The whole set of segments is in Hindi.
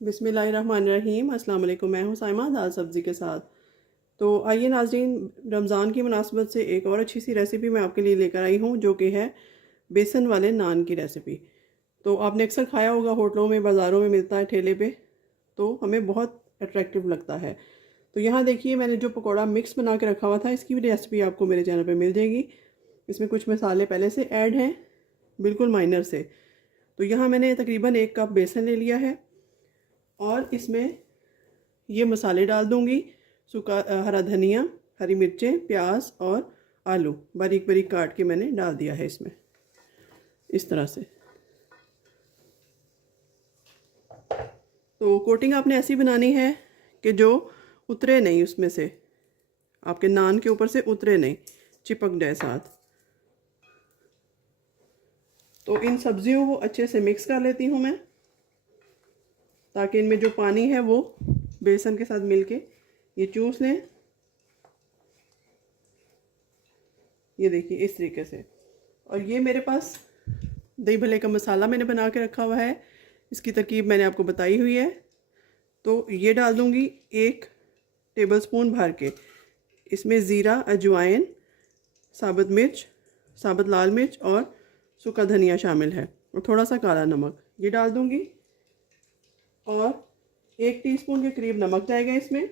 बिस्मिल्लाहिर्रहमानिर्रहीम। अस्सलाम वालेकुम। मैं हूँ साइमा दाल सब्ज़ी के साथ। तो आइए नाज़रीन, रमज़ान की मुनासबत से एक और अच्छी सी रेसिपी मैं आपके लिए लेकर आई हूँ, जो कि है बेसन वाले नान की रेसिपी। तो आपने अक्सर खाया होगा, होटलों में, बाज़ारों में मिलता है ठेले पे, तो हमें बहुत अट्रैक्टिव लगता है। तो यहाँ देखिए, मैंने जो पकौड़ा मिक्स बना के रखा हुआ था, इसकी भी रेसिपी आपको मेरे चैनल पे मिल जाएगी। इसमें कुछ मसाले पहले से ऐड हैं, बिल्कुल माइनर से। तो यहाँ मैंने तकरीबन 1 कप बेसन ले लिया है और इसमें ये मसाले डाल दूँगी। सूखा हरा धनिया, हरी मिर्चें, प्याज और आलू बारीक बारीक काट के मैंने डाल दिया है इसमें, इस तरह से। तो कोटिंग आपने ऐसी बनानी है कि जो उतरे नहीं उसमें से, आपके नान के ऊपर से उतरे नहीं, चिपक जाए साथ। तो इन सब्जियों को अच्छे से मिक्स कर लेती हूँ मैं, ताकि इनमें जो पानी है वो बेसन के साथ मिलके ये चूस लें। ये देखिए इस तरीके से। और ये मेरे पास दही भल्ले का मसाला मैंने बना के रखा हुआ है, इसकी तरकीब मैंने आपको बताई हुई है। तो ये डाल दूँगी 1 टेबलस्पून भर के। इसमें ज़ीरा, अजवाइन, साबुत मिर्च, साबुत लाल मिर्च और सूखा धनिया शामिल है, और थोड़ा सा काला नमक ये डाल दूँगी। और 1 टीस्पून के करीब नमक जाएगा इसमें।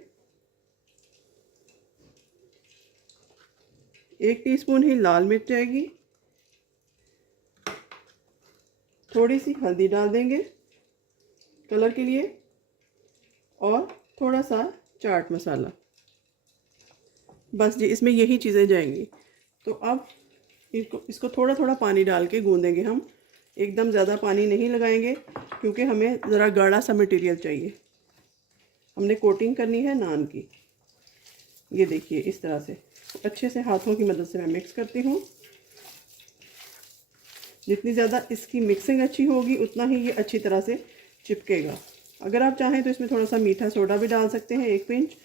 1 टीस्पून ही लाल मिर्च जाएगी। थोड़ी सी हल्दी डाल देंगे कलर के लिए, और थोड़ा सा चाट मसाला। बस जी, इसमें यही चीज़ें जाएंगी। तो अब इसको थोड़ा थोड़ा पानी डाल के गूंदेंगे हम। एकदम ज़्यादा पानी नहीं लगाएंगे, क्योंकि हमें ज़रा गाढ़ा सा मटेरियल चाहिए। हमने कोटिंग करनी है नान की। ये देखिए इस तरह से अच्छे से हाथों की मदद से मैं मिक्स करती हूँ। जितनी ज़्यादा इसकी मिक्सिंग अच्छी होगी, उतना ही ये अच्छी तरह से चिपकेगा। अगर आप चाहें तो इसमें थोड़ा सा मीठा सोडा भी डाल सकते हैं, 1 पिंच,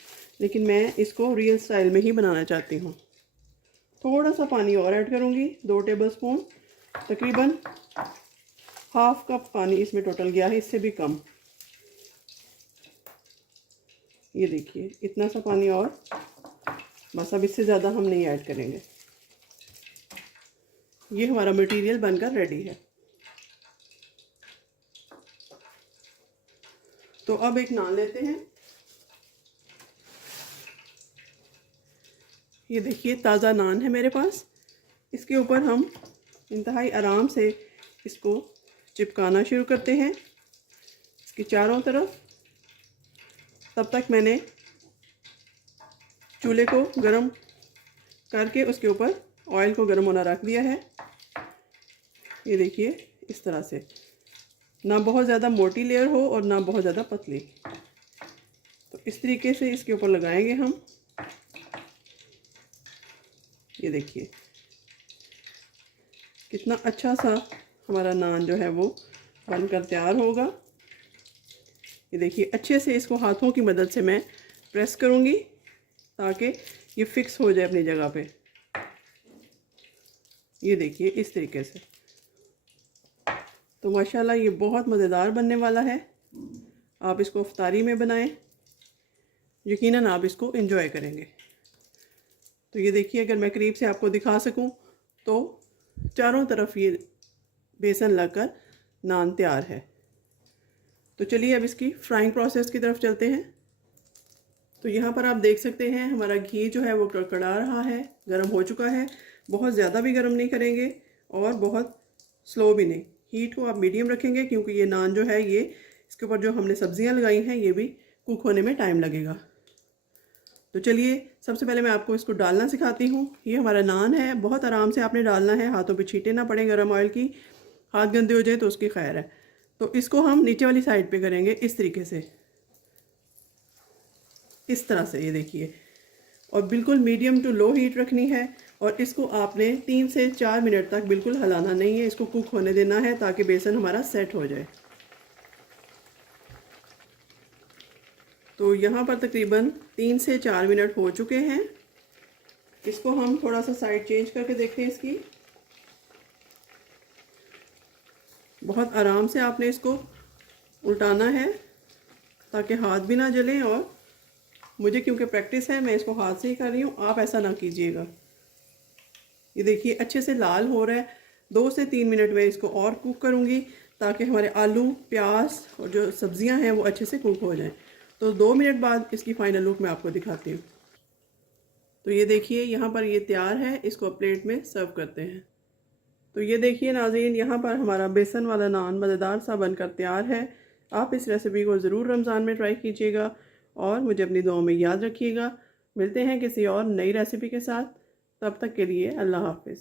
लेकिन मैं इसको रियल स्टाइल में ही बनाना चाहती हूँ। थोड़ा सा पानी और ऐड करूँगी, 2 टेबलस्पून, तकरीबन ½ कप पानी इसमें टोटल गया है, इससे भी कम। ये देखिए इतना सा पानी और, बस अब इससे ज़्यादा हम नहीं ऐड करेंगे। ये हमारा मटेरियल बनकर रेडी है। तो अब एक नान लेते हैं। ये देखिए ताज़ा नान है मेरे पास। इसके ऊपर हम इंतहाई आराम से इसको चिपकाना शुरू करते हैं, इसकी चारों तरफ। तब तक मैंने चूल्हे को गरम करके उसके ऊपर ऑयल को गरम होना रख दिया है। ये देखिए इस तरह से, ना बहुत ज़्यादा मोटी लेयर हो और ना बहुत ज़्यादा पतली। तो इस तरीके से इसके ऊपर लगाएंगे हम। ये देखिए कितना अच्छा सा हमारा नान जो है वो बनकर तैयार होगा। ये देखिए अच्छे से इसको हाथों की मदद से मैं प्रेस करूँगी, ताकि ये फिक्स हो जाए अपनी जगह पे। ये देखिए इस तरीके से। तो माशाल्लाह ये बहुत मज़ेदार बनने वाला है। आप इसको इफ्तारी में बनाएं, यकीनन आप इसको एंजॉय करेंगे। तो ये देखिए, अगर मैं करीब से आपको दिखा सकूं तो चारों तरफ ये बेसन लगकर नान तैयार है। तो चलिए अब इसकी फ्राइंग प्रोसेस की तरफ चलते हैं। तो यहाँ पर आप देख सकते हैं हमारा घी जो है वो कड़कड़ा रहा है, गर्म हो चुका है। बहुत ज़्यादा भी गर्म नहीं करेंगे और बहुत स्लो भी नहीं। हीट को आप मीडियम रखेंगे, क्योंकि ये नान जो है ये, इसके ऊपर जो हमने सब्जियां लगाई हैं ये भी कुक होने में टाइम लगेगा। तो चलिए सबसे पहले मैं आपको इसको डालना सिखाती हूँ। ये हमारा नान है, बहुत आराम से आपने डालना है, हाथों पे छींटे ना पड़े गर्म ऑयल की। हाथ गंदे हो जाए तो उसकी खैर है। तो इसको हम नीचे वाली साइड पे करेंगे इस तरीके से, इस तरह से। ये देखिए, और बिल्कुल मीडियम टू लो हीट रखनी है। और इसको आपने 3 से 4 मिनट तक बिल्कुल हिलाना नहीं है, इसको कुक होने देना है, ताकि बेसन हमारा सेट हो जाए। तो यहाँ पर तकरीबन 3 से 4 मिनट हो चुके हैं। इसको हम थोड़ा सा साइड चेंज करके देखते हैं इसकी। बहुत आराम से आपने इसको उल्टाना है ताकि हाथ भी ना जलें। और मुझे क्योंकि प्रैक्टिस है, मैं इसको हाथ से ही कर रही हूँ, आप ऐसा ना कीजिएगा। ये देखिए अच्छे से लाल हो रहा है। 2 से 3 मिनट में इसको और कुक करूँगी ताकि हमारे आलू, प्याज और जो सब्जियां हैं वो अच्छे से कुक हो जाएं। तो 2 मिनट बाद इसकी फ़ाइनल लुक मैं आपको दिखाती हूँ। तो ये देखिए यहाँ पर ये तैयार है, इसको प्लेट में सर्व करते हैं। तो ये देखिए नाज़रीन, यहाँ पर हमारा बेसन वाला नान मज़ेदार सा बनकर तैयार है। आप इस रेसिपी को ज़रूर रमज़ान में ट्राई कीजिएगा और मुझे अपनी दुआओं में याद रखिएगा। मिलते हैं किसी और नई रेसिपी के साथ, तब तक के लिए अल्लाह हाफ़िज़।